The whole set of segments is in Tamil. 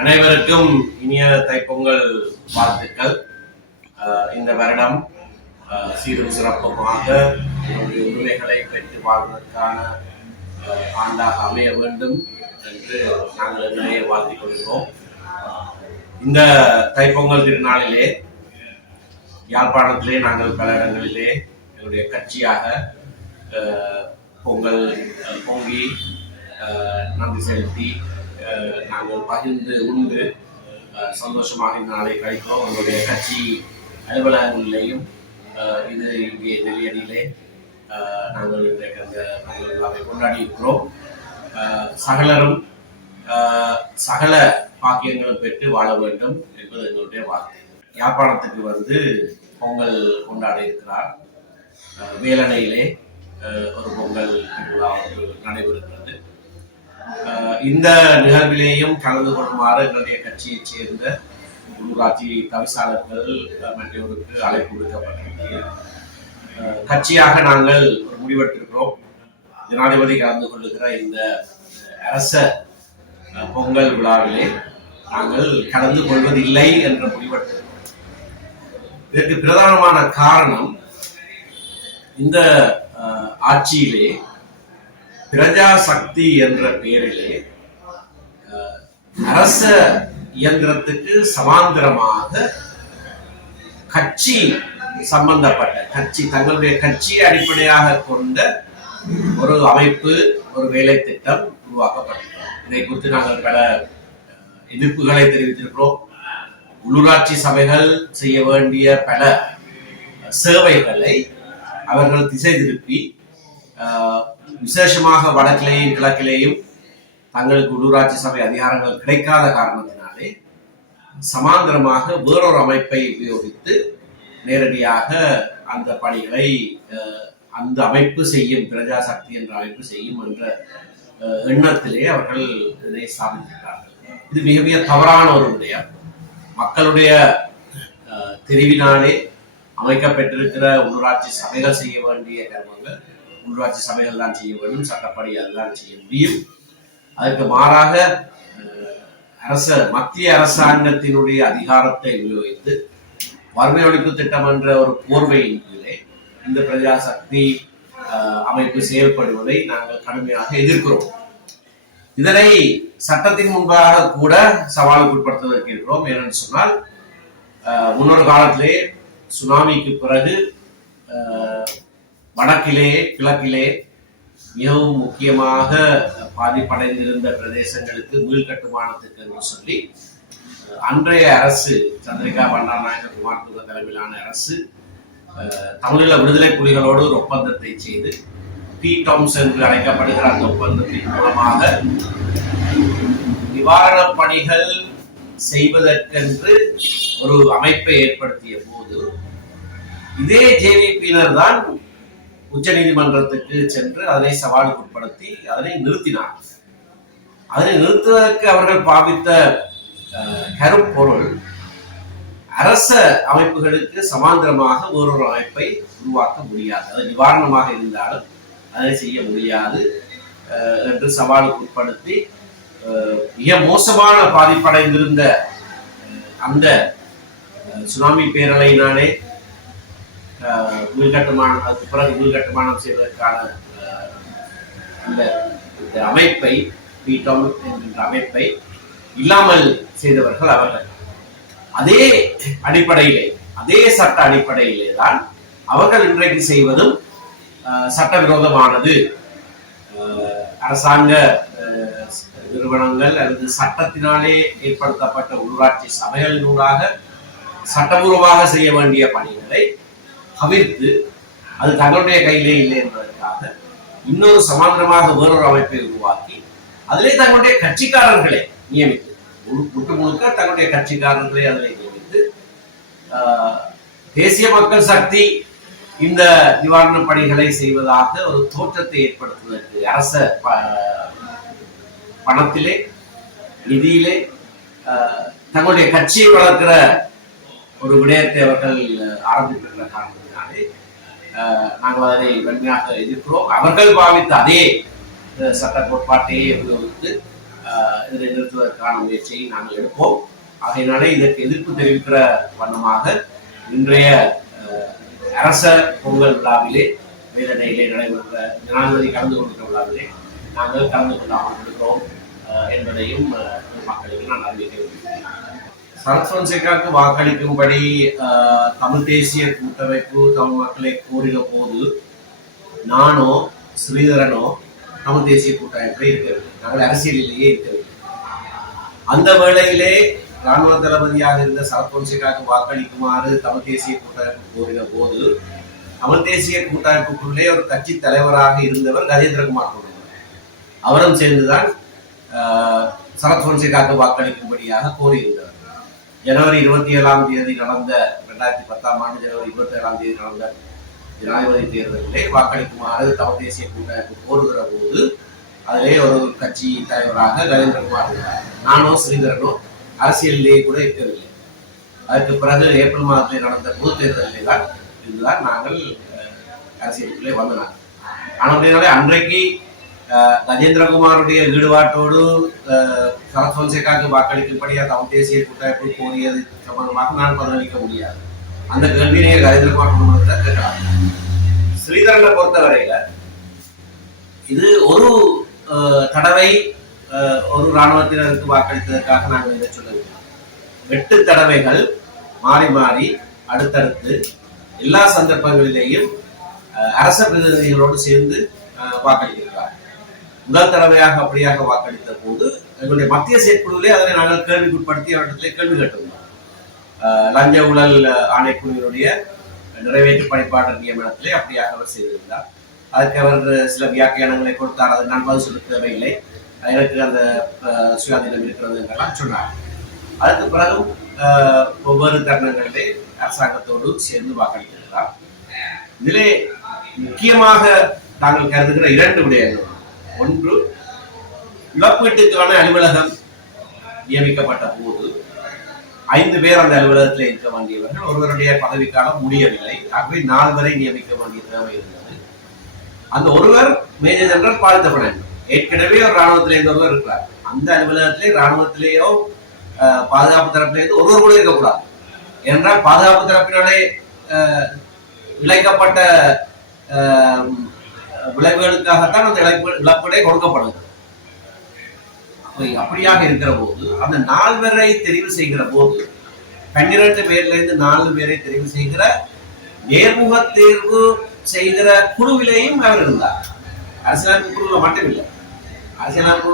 அனைவருக்கும் இனிய தைப்பொங்கல் வாழ்த்துக்கள். இந்த வருடம் சீரும் சிறப்புமாக நம்முடைய உரிமைகளை பெற்று வாழ்வதற்கான ஆண்டாக அமைய வேண்டும் என்று நாங்கள் எங்களையே வாழ்த்திக் கொள்கிறோம். இந்த தைப்பொங்கல் திருநாளிலே யாழ்ப்பாணத்திலே நாங்கள் பல இடங்களிலே எங்களுடைய கட்சியாக பொங்கல் பொங்கி நன்றி செலுத்தி நாங்கள் பகிர்ந்து உண்டு சந்தோஷமாக இந்த நாளை கழிக்கிறோம். எங்களுடைய கட்சி அலுவலகங்களிலேயும் இது இங்கே நெல்லியடியிலே நாங்கள் இன்றைக்கு அந்த பொங்கல் விழாவை கொண்டாடி இருக்கிறோம். சகலரும் சகல பாக்கியங்களும் பெற்று வாழ வேண்டும் என்பது எங்களுடைய வார்த்தை. யாழ்ப்பாணத்துக்கு வந்து பொங்கல் கொண்டாட இருக்கிறார். வேலணையிலே ஒரு பொங்கல் விழா நடைபெறுகிறது. இந்த நிகழ்விலேயும் கலந்து கொள்ளுமாறு எங்களுடைய கட்சியைச் சேர்ந்த உள்ளூராட்சி தவிசாளர்கள் மற்றவருக்கு அழைப்பு விடுக்கப்பட்டிருக்கிறது. கட்சியாக நாங்கள் ஒரு முடிவெடுத்திருக்கிறோம். ஜனாதிபதி கலந்து கொள்ளுகிற இந்த அரச பொங்கல் விழாவிலே நாங்கள் கலந்து கொள்வதில்லை என்ற முடிவெடுத்திருக்கிறோம். இதற்கு பிரதானமான காரணம், இந்த ஆட்சியிலே பிரஜா சக்தி என்ற பெயரிலே அரச இயந்திரத்துக்கு சமாந்தரமாக கட்சி சம்பந்தப்பட்ட கட்சி தங்களுடைய கட்சியை அடிப்படையாக கொண்ட ஒரு அமைப்பு, ஒரு வேலை திட்டம் உருவாக்கப்பட்டது. இதை குறித்து நாங்கள் பல எதிர்ப்புகளை தெரிவித்திருக்கிறோம். உள்ளூராட்சி சபைகள் செய்ய வேண்டிய பல சேவைகளை அவர்கள் திசை திருப்பி விசேஷமாக வடக்கிலேயும் கிழக்கிலேயும் தங்களுக்கு உள்ளூராட்சி சபை அதிகாரங்கள் கிடைக்காத காரணத்தினாலே சமாந்தரமாக வேறொரு அமைப்பை உபயோகித்து நேரடியாக அந்த பணிகளை அந்த அமைப்பு செய்யும், பிரஜா சக்தி என்ற அமைப்பு செய்யும் என்ற எண்ணத்திலே அவர்கள் இதை ஸ்தாபித்திருக்கிறார்கள். இது மிக மிக தவறான ஒரு விடயம். மக்களுடைய தெரிவினாலே அமைக்கப்பட்டிருக்கிற உள்ளூராட்சி சபைகள் செய்ய வேண்டிய கர்மங்கள் உள்ளூராட்சி சபைகள் தான் செய்ய வேண்டும், சட்டப்படி அதுதான் செய்ய முடியும். அதற்கு மாறாக மத்திய அரசாங்கத்தினுடைய அதிகாரத்தை உபயோகித்து வறுமை ஒழிப்பு திட்டம் என்ற ஒரு போர்வையின் கீழே இந்த பிரஜா சக்தி அமைப்பு செயல்படுவதை நாங்கள் கடுமையாக எதிர்க்கிறோம். இதனை சட்டத்தின் முன்பாக கூட சவாலுக்கு உட்படுத்துவதற்கு இருக்கிறோம். ஏனென்று சொன்னால், முன்னொரு காலத்திலே சுனாமிக்கு பிறகு வடக்கிலே கிழக்கிலே மிகவும் முக்கியமாக பாதிப்படைந்திருந்த பிரதேசங்களுக்கு மீள்கட்டுமானத்துக்கு என்று சொல்லி அன்றைய அரசு, சந்திரிகா பண்டாரநாயக்க குமாரதுங்க தலைமையிலான அரசு, தமிழீழ விடுதலை புலிகளோடு ஒரு ஒப்பந்தத்தை செய்து டம்ஸ் என்று அழைக்கப்படுகிற அந்த ஒப்பந்தத்தின் மூலமாக நிவாரணப் பணிகள் செய்வதற்கென்று ஒரு அமைப்பை ஏற்படுத்திய போது இதே ஜேவிபியினர் தான் உச்ச நீதிமன்றத்துக்கு சென்று அதனை சவாலுக்கு உட்படுத்தி அதனை நிறுத்தினார். அதனை நிறுத்துவதற்கு அவர்கள் பாவித்த கருப்பொருள், அரச அமைப்புகளுக்கு சமாந்தரமாக ஒரு அமைப்பை உருவாக்க முடியாது, அது நிவாரணமாக இருந்தாலும் அதை செய்ய முடியாது என்று சவாலுக்கு உட்படுத்தி மிக மோசமான பாதிப்படைந்திருந்த அந்த சுனாமி பேரலையினாலே மீள்கட்டுமானம், அதுக்கு பிறகு மீள்கட்டுமானம் செய்வதற்கான அந்த அமைப்பை பீட்டம் என்கின்ற அமைப்பை இல்லாமல் செய்தவர்கள் அவர்கள். அதே அடிப்படையிலே, அதே சட்ட அடிப்படையிலே தான் அவர்கள் இன்றைக்கு செய்வதும் சட்டவிரோதமானது. அரசாங்க நிறுவனங்கள் அல்லது சட்டத்தினாலே ஏற்படுத்தப்பட்ட உள்ளூராட்சி சபைகளினூடாக சட்டபூர்வமாக செய்ய வேண்டிய பணிகளை தவிர்த்து, அது தங்களுடைய கையிலே இல்லை என்பதற்காக இன்னொரு சமாந்தரமாக வேறொரு அமைப்பை உருவாக்கி அதிலே தங்களுடைய கட்சிக்காரர்களை நியமித்து, முற்று முழுக்க தங்களுடைய கட்சிக்காரர்களை அதிலே நியமித்து தேசிய மக்கள் சக்தி இந்த நிவாரண பணிகளை செய்வதாக ஒரு தோற்றத்தை ஏற்படுத்துவதற்கு அரச பணத்திலே, நிதியிலே தங்களுடைய கட்சியை வளர்க்கிற ஒரு விடயத்தை அவர்கள் ஆரம்பித்திருக்கிற காரணத்தினாலே நாங்கள் அதனை வன்மையாக எதிர்க்கிறோம். அவர்கள் பாவித்த அதே சட்ட கோட்பாட்டையே உபயோகித்து இதனை நிறுத்துவதற்கான முயற்சியை நாங்கள் எடுப்போம். ஆகையினாலே இதற்கு எதிர்ப்பு தெரிவிக்கிற வண்ணமாக இன்றைய அரச பொங்கல் விழாவிலே வேதனையிலே நடைபெற்ற ஜனாதிபதி கலந்து கொள்கிற விழாவிலே நாங்கள் கலந்து கொள்ளாமல் இருக்கிறோம் என்பதையும் மக்களுக்கு நான் அறிவிக்க விரும்புகிறேன். சரத் பொன்சேகாவுக்கு வாக்களிக்கும்படி தமிழ் தேசிய கூட்டமைப்பு தமிழ் மக்களை கோரின போது நானோ ஸ்ரீதரனோ தமிழ் தேசிய கூட்டமைப்பை இருக்கவில்லை. நாங்கள் அரசியலிலேயே இருக்கவில்லை. அந்த வேளையிலே ராணுவ தளபதியாக இருந்த சரத் பொன்சேகாவுக்கு வாக்களிக்குமாறு தமிழ் தேசிய கூட்டமைப்பு கோரின போது தமிழ் தேசிய கூட்டமைப்புக்குள்ளே ஒரு கட்சி தலைவராக இருந்தவர் கஜேந்திரகுமார் அவரும் சேர்ந்துதான் சரத் பொன்சேகாவுக்கு வாக்களிக்கும்படியாக கோரியிருந்தார். ஜனவரி 27 நடந்த 2010 ஜனவரி 27 நடந்த ஜனாதிபதி தேர்தலிலே வாக்களிக்குமாறு தமிழ் தேசிய கூட்டமைப்பு கோருகிற போது அதிலே ஒரு கட்சி தலைவராக கஜேந்திரகுமார் இருந்தார். நானோ ஸ்ரீதரனோ அரசியலிலேயே கூட இருக்கவில்லை. அதற்கு பிறகு ஏப்ரல் மாதத்தில் நடந்த பொது தேர்தலிலே தான் இருந்துதான் நாங்கள் அரசியலுக்குள்ளே வந்தனார். ஆனால் அன்றைக்கு கஜேந்திரகுமாருடைய ஈடுபாட்டோடு சரத் பொன்சேகாவுக்கு வாக்களிக்கும்படியா தமிழ் தேசிய கூட்டமைப்பு கோரியது சம்பந்தமாக நான் பதிலளிக்க முடியாது. அந்த கேள்வியை கஜேந்திரகுமார் குடும்பத்தை கேட்கலாம். ஸ்ரீதரனை பொறுத்தவரையில இது ஒரு தடவை ஒரு இராணுவத்தினருக்கு வாக்களித்ததற்காக நாங்கள் இதை சொல்லவில்லை. 8 தடவைகள் மாறி மாறி அடுத்தடுத்து எல்லா சந்தர்ப்பங்களிலேயும் அரச பிரதிநிதிகளோடு சேர்ந்து வாக்களித்திருக்கிறார். முதல் தடவையாக அப்படியாக வாக்களித்த போது எங்களுடைய மத்திய செயற்குழுவிலே அதனை நாங்கள் கேள்விக்குட்படுத்தி அவரிடத்திலே கேள்வி கேட்டிருந்தோம். லஞ்ச ஊழல் ஆணைக்குழுவினுடைய நிறைவேற்று பணிப்பாளர் நியமனத்திலே அப்படியாக அவர் செய்திருந்தார். அதுக்கு அவர் சில வியாக்கியானங்களை கொடுத்தார். அதை நான் பதில் சொல்ல தேவையில்லை, எனக்கு அந்த சுயாதீனம் இருக்கிறது என்றெல்லாம் சொன்னார். அதுக்கு பிறகு ஒவ்வொரு தருணங்களிலே அரசாங்கத்தோடு சேர்ந்து வாக்களித்திருக்கிறார். இதிலே முக்கியமாக நாங்கள் கருதுகிற 2 விடயங்கள். ஒன்று, இழப்பீட்டுக்கான அலுவலகம் நியமிக்கப்பட்ட போது 5 பேர் அந்த அலுவலகத்தில் இருக்க வேண்டியவர்கள். ஒருவருடைய பதவிக்காலம் முடியவில்லை. ஆகவே 4 பேரை நியமிக்க வேண்டிய தேவை இருந்தது. அந்த ஒருவர் மேஜர் ஜெனரல் பாலித்தப்படன் ஏற்கனவே ஒரு இராணுவத்திலே ஒருவர் இருக்கிறார். அந்த அலுவலகத்திலே இராணுவத்திலேயோ பாதுகாப்பு தரப்பிலேருந்து ஒருவர் கூட இருக்கக்கூடாது. ஏனென்றால் பாதுகாப்பு தரப்பினாலே இழைக்கப்பட்ட விளைவுகளுக்காகத்தான் அந்த இழப்பீடே கொடுக்கப்படுது. அப்படியாக இருக்கிற போது அந்த 4 பேரை தெரிவு செய்கிற போது 12 பேர்ல இருந்து 4 பேரை தெரிவு செய்கிற நேர்முக தேர்வு செய்கிற குழுவிலேயும் அவர் இருந்தார். அரசியலமைப்பு குழுவில் மட்டுமில்லை, அரசியலமைப்பு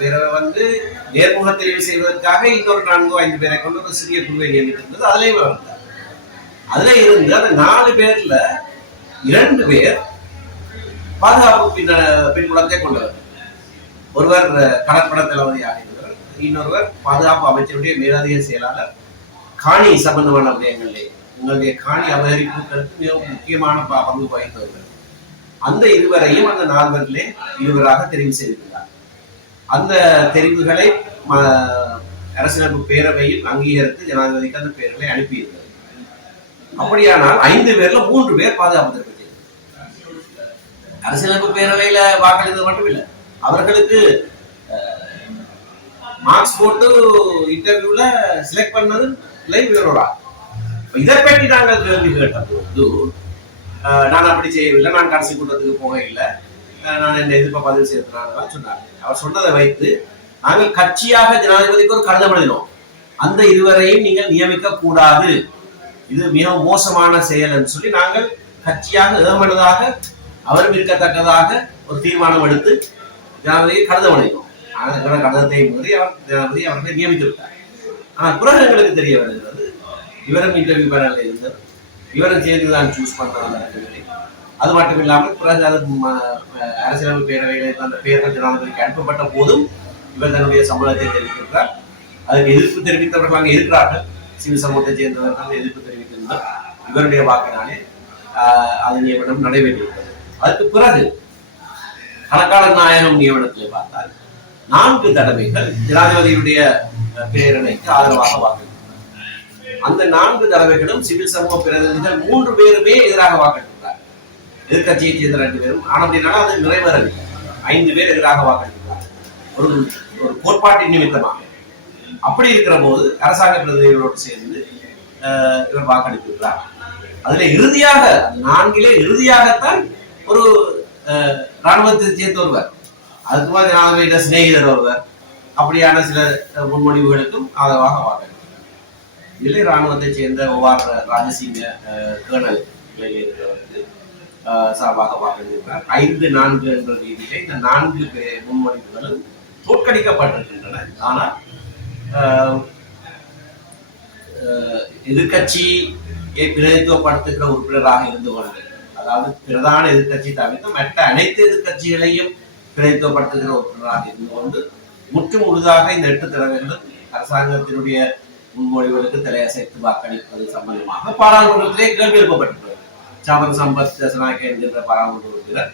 பேரவை நேர்முக தெரிவு செய்வதற்காக இன்னொரு 4-5 பேரை கொண்டு ஒரு சிறிய குழுவை நியமித்திருந்தது. அதுலேயும் அவர் இருந்தார். அதுல இருந்து அந்த 4 பேர்ல 2 பேர் பாதுகாப்பு பின்புலத்தை கொண்டவர். ஒருவர் கடற்பட தளபதியாக இருந்தவர், இன்னொருவர் பாதுகாப்பு அமைச்சருடைய மேலதிக செயலாளர். காணி சம்பந்தமான விடயங்களிலே உங்களுடைய காணி அபகரிப்புகளுக்கு மிகவும் முக்கியமான பங்கு வகித்தவர்கள். அந்த இருவரையும் அந்த 4 பேரிலே இருவராக தெரிவு செய்திருந்தார். அந்த தெரிவுகளை அரசியலமைப்பு பேரவையில் அங்கீகரித்து ஜனாதிபதிக்கு அந்த பேர்களை அனுப்பியிருந்தது. அப்படியானால் 5 பேர்ல 3 பேர் பாதுகாப்பு தரப்பு அரசியலமைப்பு பேரவையில வாக்களித்தது மட்டும் இல்லை, அவர்களுக்கு மார்க்ஸ் போட்டு இன்டர்வியூல செலக்ட் பண்ணது வேறொரு. இதை பற்றி நாங்கள் கேள்வி கேட்டபோது நான் அப்படி செய்யவில்லை, நான் கடைசி கூட்டத்துக்கு போக இல்லை, நான் என்ன எதிர்ப்பை பதிவு செய்யறதுனால சொன்னார். அவர் சொன்னதை வைத்து நாங்கள் கட்சியாக ஜனாதிபதிக்கு ஒரு கடிதம் எழுதினோம். அந்த இருவரையும் நீங்கள் நியமிக்க கூடாது, இது மிக மோசமான செயல் என்று சொல்லி நாங்கள் கட்சியாக ஏமனதாக அவரும் இருக்கத்தக்கதாக ஒரு தீர்மானம் எடுத்து ஜனாதிபதியை கடிதம் எழுதினோம். கடிதத்தை மீறி ஜனாதிபதி அவர்களை நியமித்து விட்டார். ஆனால் பிறகு எங்களுக்கு தெரிய வருகிறது இவரும் இன்டர்வியூ பேனல் இருந்தது, இவரும் சேர்ந்துதான் சூஸ் பண்றது. அது மட்டும் இல்லாமல் பிறகு அது அரசியலமைப்பு பேரவையில் அந்த பெயர்கள் ஜனாதிபதிக்கு அனுப்பப்பட்ட போதும் இவர் தன்னுடைய சம்பளத்தை தெரிவித்திருக்கிறார். அதுக்கு எதிர்ப்பு தெரிவித்தவர்கள் அங்கே இருக்கிறார்கள், சிவில் சமூகத்தை சேர்ந்தவர்கள் எதிர்ப்பு தெரிவித்திருந்தார். இவருடைய வாக்கினாலே அது நியமனம் நடைபெற்றிருக்கிறது. அதுக்கு பிறகு கணக்காளர் நாயகம் நியமனத்தில் பார்த்தால் 4 தடவைகள் ஜனாதிபதியுடைய பிரேரணைக்கு ஆதரவாக வாக்களித்தார். அந்த 4 தடவைகளும் சிவில் சமூக பிரதிநிதிகள் 3 பேருமே எதிராக வாக்களித்தார். எதிர்கட்சியை சேர்ந்த 2 பேரும். ஆனால் அது நிறைவேறவில்லை. 5 பேர் எதிராக வாக்களித்தார். ஒரு ஒரு கோட்பாட்டின் நிமித்தமாக. அப்படி இருக்கிற போது அரசாங்க பிரதிநிதிகளோடு சேர்ந்து இவர் வாக்களித்திருக்கிறார். அதுல இறுதியாக 4 இறுதியாகத்தான் ஒரு இராணுவத்தை சேர்ந்த ஒருவர், அதுக்கு மாதிரி ஜனாதிபதியிட சிநேகிதர் ஒருவர், அப்படியான சில முன்மொழிவுகளுக்கும் ஆதரவாக வாக்களித்தார். இதிலே இராணுவத்தை சேர்ந்த ஒவ்வார் ராஜசிங்க கேர்னல் நிலையில் இருக்கிறவருக்கு சார்பாக வாக்களித்திருக்கிறார். 5-4 என்ற ரீதியிலே இந்த 4 முன்மொழிவுகளும் தோற்கடிக்கப்பட்டிருக்கின்றன. ஆனால் எதிர்கட்சியை பிரதித்துவப்படுத்துகிற உறுப்பினராக இருந்து கொண்டு, அதாவது பிரதான எதிர்கட்சி தவிர்த்து மற்ற அனைத்து எதிர்கட்சிகளையும் பிரதித்துவப்படுத்துகிற உறுப்பினராக இருந்து கொண்டு முற்று முழுதாக இந்த 8 தலைவர்களும் அரசாங்கத்தினுடைய முன்மொழிவுகளுக்கு தலையசைத்து வாக்களிப்பது சம்பந்தமாக பாராளுமன்றத்திலே கேள்வி எழுப்பப்பட்டிருக்கிறது. சாமர சம்பத் தசநாயக்க என்கின்ற பாராளுமன்ற உறுப்பினர்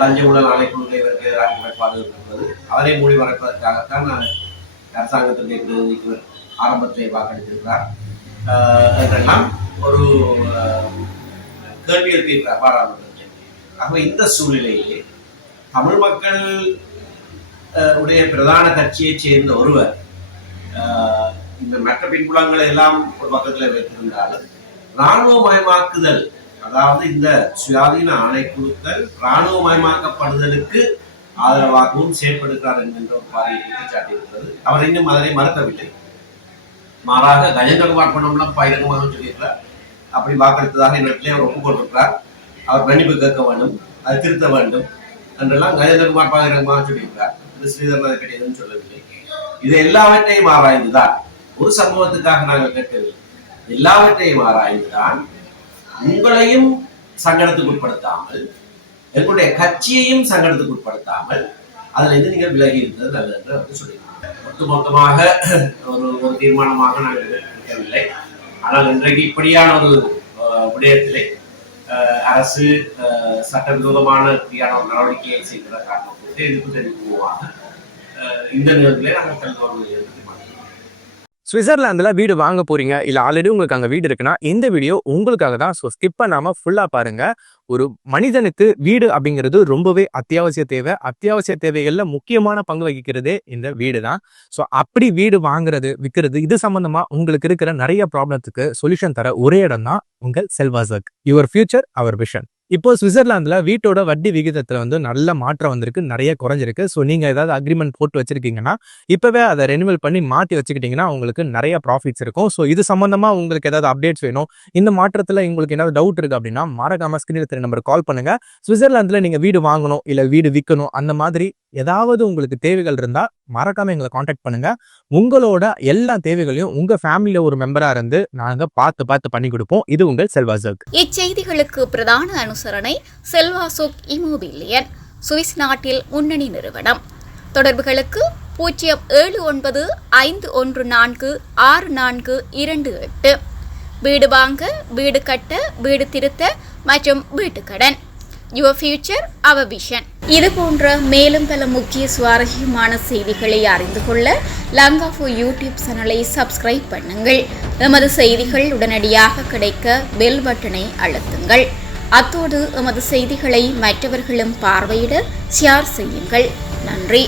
லஞ்ச ஊழல் ஆணைக்குழுவை இவருக்கு எதிராக முறைப்பாடு இருப்பது, அவரை மூடி மறைப்பதற்காகத்தான் அரசாங்கத்தினுடைய பிரதிநிதிக்கு ஆரம்பத்திலே வாக்களித்திருக்கிறார் என்றெல்லாம் ஒரு கேள்வி எழுப்பியிருக்கிறார் பாராளுமன்றத்தில். ஆகவே இந்த சூழ்நிலையிலே தமிழ் மக்கள் உடைய பிரதான கட்சியை சேர்ந்த ஒருவர் இந்த மற்ற பின்புலங்களை எல்லாம் ஒரு பக்கத்தில் வைத்திருந்தாலும் இராணுவமயமாக்குதல், அதாவது இந்த சுயாதீன ஆணைக்குழுக்கள் இராணுவமயமாக்கப்படுதலுக்கு ஆதரவாகவும் செயற்படுகிறார் என்கின்ற ஒரு பாதையை குற்றச்சாட்டியிருக்கிறது. அவர் இன்னும் அதனை மறுக்கவில்லை. மாறாக கஜேந்திரகுமார் பொன்னம்பலம் பகிரங்கமாக சொல்லியிருக்கிறார். அப்படி வாக்களித்ததாக என்னிடத்திலே அவர் ஒப்புக்கொண்டிருக்கிறார். அவர் மன்னிப்பு கேட்க வேண்டும், அதை திருத்த வேண்டும் என்றெல்லாம் கஜேந்திரகுமார் பகிரங்கமாக சொல்லியிருக்கிறார். ஸ்ரீதரன் அதை பற்றி எதுவும் சொல்லவில்லை. இது எல்லாவற்றையும் ஆராய்ந்துதான், ஒரு சம்பவத்துக்காக நாங்கள் கேட்கவில்லை, எல்லாவற்றையும் ஆராய்ந்துதான் உங்களையும் சங்கடத்துக்கு உட்படுத்தாமல் எங்களுடைய கட்சியையும் சங்கடத்துக்கு உட்படுத்தாமல் அதுல இருந்து நீங்கள் விலகி இருந்தது நல்லது என்று வந்து சொல்லியிருக்காங்க. ஒட்டுமொத்தமாக ஒரு தீர்மானமாக நாங்கள் இருக்கவில்லை. ஆனால் இன்றைக்கு இப்படியான ஒரு விடயத்திலே அரசு சட்டவிரோதமான ஒரு நடவடிக்கையை செய்கிற காரணம் கொண்டு எதிர்ப்பு தெரிவிக்குவாங்க. இந்த நேரத்திலே நாங்கள் கல்வி சுவிட்சர்லாந்துல வீடு வாங்க போறீங்க, இல்ல ஆல்ரெடி உங்களுக்கு அங்க வீடு இருக்குன்னா இந்த வீடியோ உங்களுக்காக தான். ஸோ ஸ்கிப் பண்ணாம ஃபுல்லா பாருங்க. ஒரு மனிதனுக்கு வீடு அப்படிங்கிறது ரொம்பவே அத்தியாவசிய தேவை. அத்தியாவசிய தேவைகள்ல முக்கியமான பங்கு வகிக்கிறதே இந்த வீடு தான். ஸோ அப்படி வீடு வாங்குறது, விற்கிறது, இது சம்பந்தமா உங்களுக்கு இருக்கிற நிறைய ப்ராப்ளத்துக்கு சொல்யூஷன் தர ஒரே இடம் தான் உங்கள் செல்வாசக். Your future our vision. இப்போ சுவிட்சர்லாந்துல வீட்டோட வட்டி விகிதத்துல வந்து நல்ல மாற்றம் வந்திருக்கு, நிறைய குறைஞ்சிருக்கு. ஸோ நீங்க ஏதாவது அக்ரிமெண்ட் போட்டு வச்சிருக்கீங்கன்னா இப்பவே அதை ரெனிவல் பண்ணி மாற்றி வச்சுக்கிட்டீங்கன்னா உங்களுக்கு நிறைய ப்ராஃபிட்ஸ் இருக்கும். ஸோ இது சம்பந்தமா உங்களுக்கு ஏதாவது அப்டேட்ஸ் வேணும், இந்த மாற்றத்துல உங்களுக்கு ஏதாவது டவுட் இருக்கு அப்படின்னா மறக்காம ஸ்கிரீன்ல தெரிய நம்பர் கால் பண்ணுங்க. சுவிட்சர்லாந்துல நீங்க வீடு வாங்கணும் இல்ல வீடு விற்கணும், அந்த மாதிரி ஏதாவது உங்களுக்கு தேவைகள் இருந்தா மறக்காம எங்களை காண்டாக்ட் பண்ணுங்க. உங்களோட எல்லா தேவைகளையும் உங்க ஃபேமிலியில ஒரு மெம்பரா இருந்து நாங்க பார்த்து பண்ணி கொடுப்போம். இது உங்கள் செல்வாசோக். இச்செய்திகளுக்கு பிரதான அனுசரணை செல்வாசோக் இமோபிலியன், சுவிஸ் நாட்டில் முன்னணி நிறுவனம். தொடர்புகளுக்கு 07951464428. வீடு வாங்க, வீடு கட்ட, வீடு திருத்த மற்றும் வீட்டுக்கடன். Your future our vision. இது போன்ற மேலும் பல முக்கிய சுவாரஸ்யமான செய்திகளை அறிந்து கொள்ள லங்காஃபோ யூடியூப் சேனலை சப்ஸ்கிரைப் பண்ணுங்கள். எமது செய்திகள் உடனடியாக கிடைக்க பெல் பட்டனை அழுத்துங்கள். அத்தோடு எமது செய்திகளை மற்றவர்களும் பார்வையிட ஷேர் செய்யுங்கள். நன்றி.